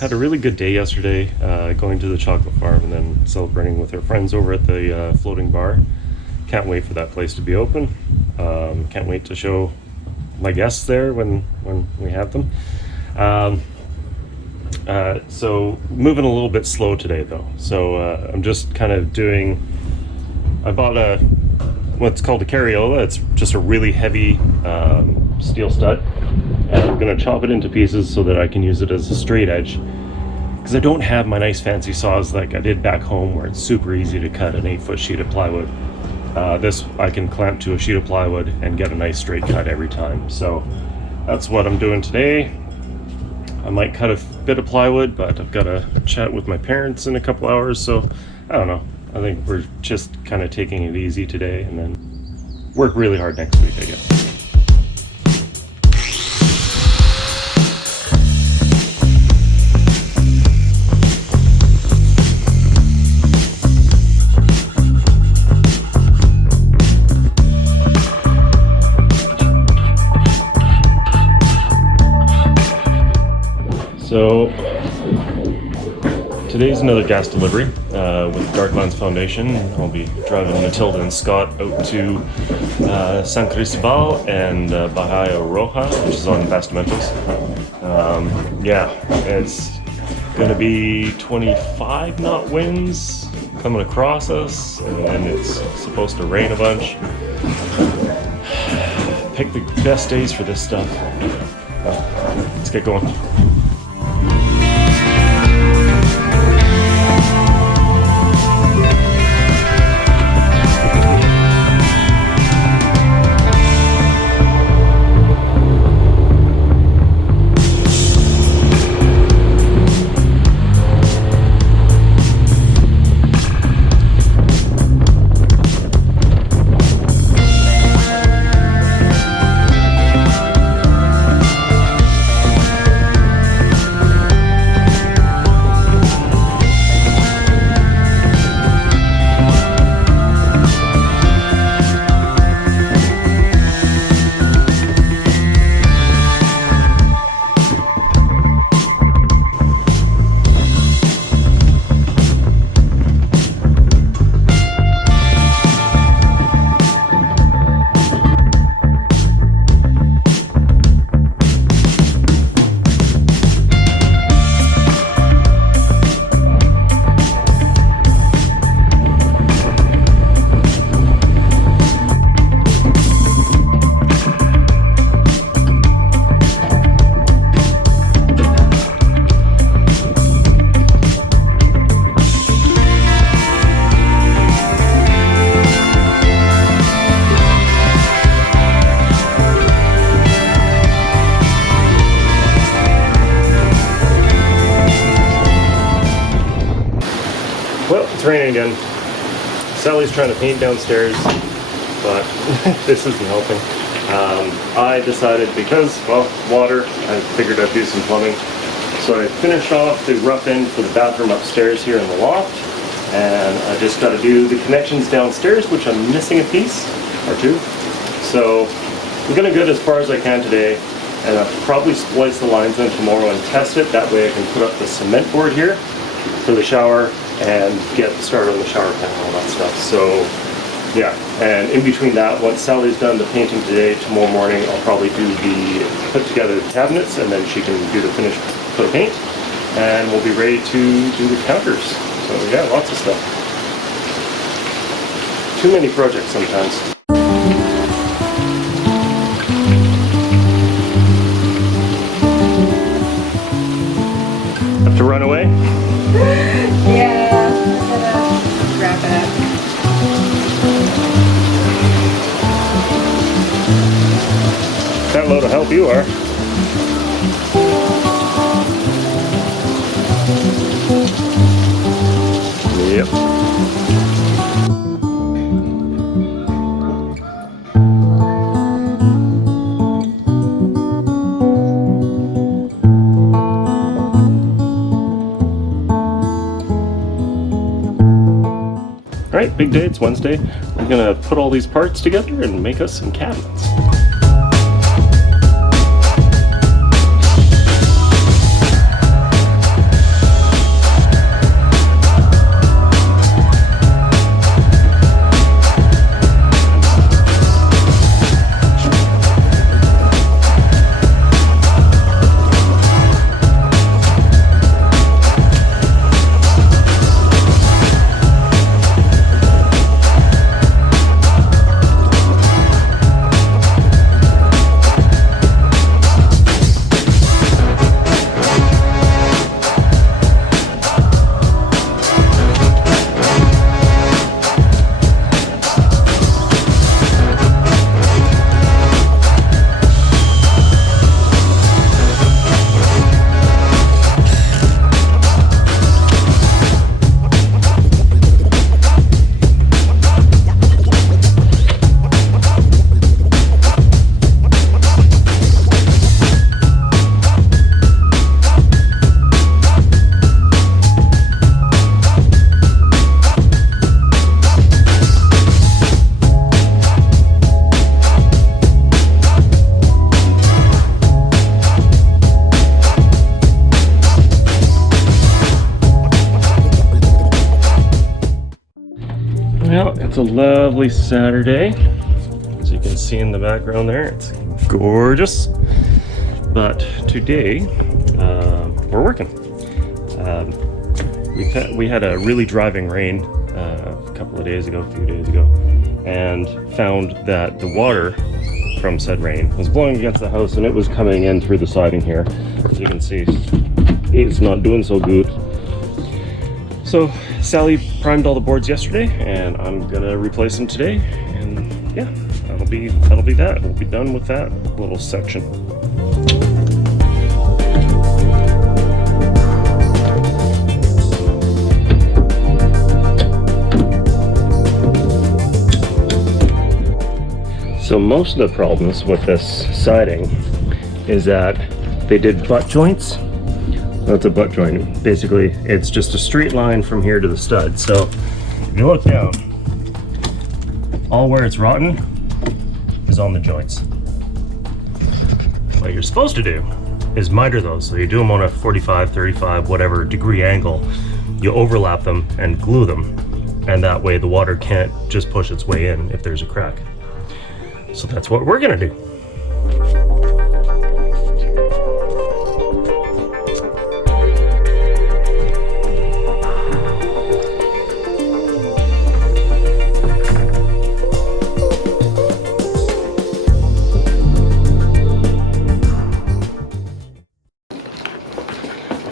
had a really good day yesterday, going to the chocolate farm and then celebrating with our friends over at the floating bar. Can't wait for that place to be open. Can't wait to show my guests there when we have them. So moving a little bit slow today though. So I'm just kind of I bought what's called a carriola. It's just a really heavy steel stud. And I'm going to chop it into pieces so that I can use it as a straight edge. Because I don't have my nice fancy saws like I did back home where it's super easy to cut an 8-foot sheet of plywood. This I can clamp to a sheet of plywood and get a nice straight cut every time. So that's what I'm doing today. I might cut a bit of plywood, but I've got to chat with my parents in a couple hours, so I don't know. I think we're just kind of taking it easy today and then work really hard next week, I guess. So today's another gas delivery with Darklands Foundation. I'll be driving Matilda and Scott out to San Cristobal and Bahia Roja, which is on Bastimentos. Yeah, it's going to be 25 knot winds coming across us, and it's supposed to rain a bunch. Pick the best days for this stuff. Let's get going. Well, it's raining again. Sally's trying to paint downstairs, but this isn't helping. I decided because, well, water, I figured I'd do some plumbing. So I finished off the rough end for the bathroom upstairs here in the loft, and I just got to do the connections downstairs, which I'm missing a piece or two. So I'm going to get as far as I can today, and I'll probably splice the lines in tomorrow and test it. That way I can put up the cement board here for the shower and get started on the shower panel and all that stuff. So yeah, and in between that, once Sally's done the painting today, tomorrow morning I'll probably put together the cabinets, and then she can do the finished coat of paint, and we'll be ready to do the counters. So yeah, lots of stuff. Too many projects sometimes. Have to run away? Yeah, I'm gonna wrap it up. That load of help you are. Yep. Alright, big day, it's Wednesday. We're gonna put all these parts together and make us some cabinets. It's a lovely Saturday. As you can see in the background there, it's gorgeous. But today, we're working. We had a really driving rain a few days ago, and found that the water from said rain was blowing against the house, and it was coming in through the siding here. As you can see, it's not doing so good. So Sally primed all the boards yesterday, and I'm gonna replace them today, and yeah, that'll be that. We'll be done with that little section. So most of the problems with this siding is that they did butt joints. That's a butt joint. Basically, it's just a straight line from here to the stud. So if you look down, all where it's rotten is on the joints. What you're supposed to do is miter those. So you do them on a 45, 35, whatever degree angle. You overlap them and glue them. And that way the water can't just push its way in if there's a crack. So that's what we're gonna do.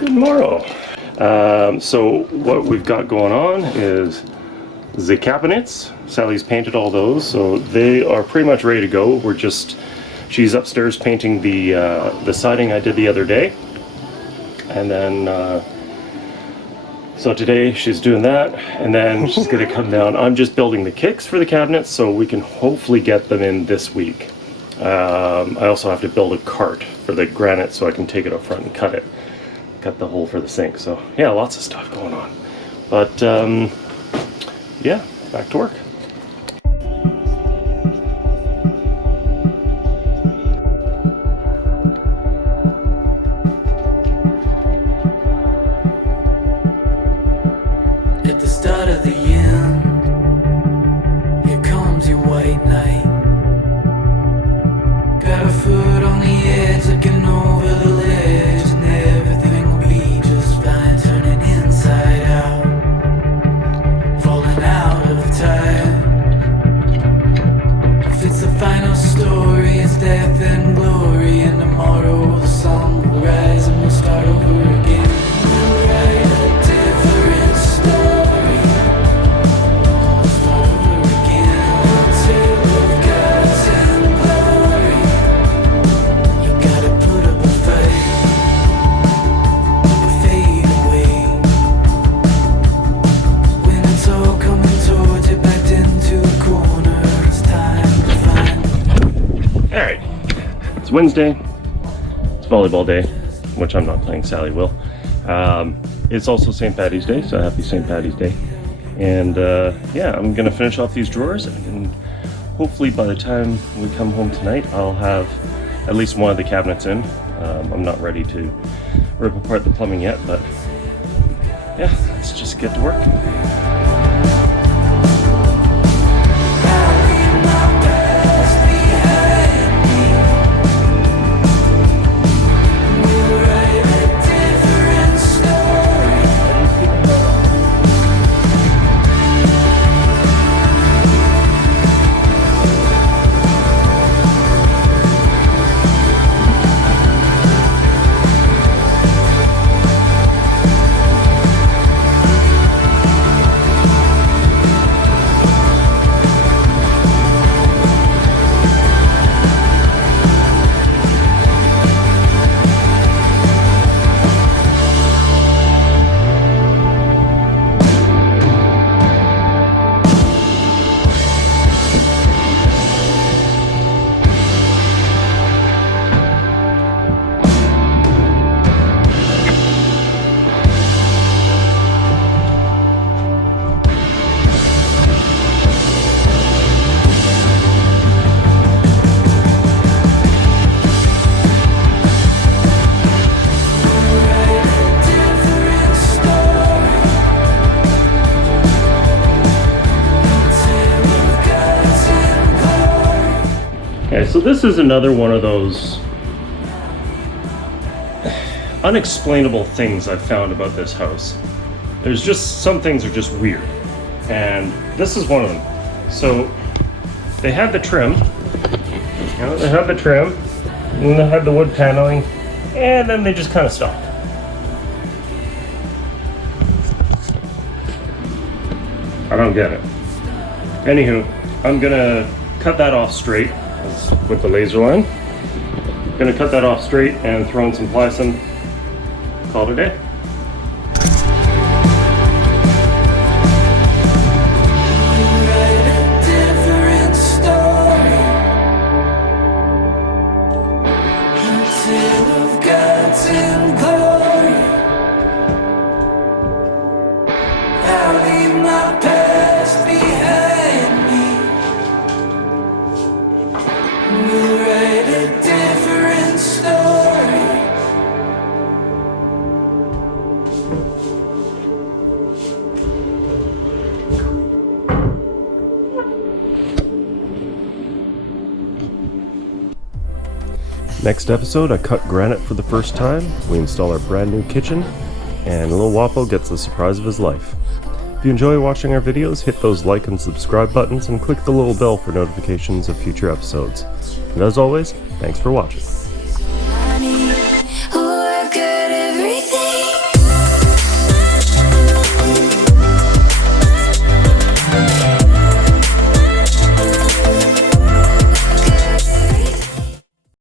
Good morrow. So what we've got going on is the cabinets. Sally's painted all those, so they are pretty much ready to go. She's upstairs painting the siding I did the other day, and then so today she's doing that, and then she's gonna come down. I'm just building the kicks for the cabinets so we can hopefully get them in this week. I also have to build a cart for the granite so I can take it up front and cut the hole for the sink. So yeah, lots of stuff going on, but yeah, back to work. At the start of the end, here comes your white knight. Barefoot on the edge, looking over the ledge, and everything will be just fine, turning inside out, falling out of time. If it's the final story, it's death and glory, and tomorrow the sun will rise and we'll start over again. We'll write a different story. We'll start over again. A tale of gods and glory. You gotta put up a fight or fade away. When it's all coming towards you, backed into a corner, it's time to find. All right, it's Wednesday. It's volleyball day, which I'm not playing. Sally will. It's also St. Paddy's Day, so happy St. Paddy's Day. And yeah, I'm gonna finish off these drawers, and hopefully by the time we come home tonight, I'll have at least one of the cabinets in. I'm not ready to rip apart the plumbing yet, but yeah, let's just get to work. So this is another one of those unexplainable things I've found about this house. There's just some things are just weird, and this is one of them. So they had the trim, and they had the wood paneling, and then they just kind of stopped. I don't get it. Anywho, I'm gonna cut that off straight with the laser line. Gonna cut that off straight and throw in some plysin. Call it a day. Next episode, I cut granite for the first time, we install our brand new kitchen, and Lil Wapo gets the surprise of his life. If you enjoy watching our videos, hit those like and subscribe buttons and click the little bell for notifications of future episodes. And as always, thanks for watching.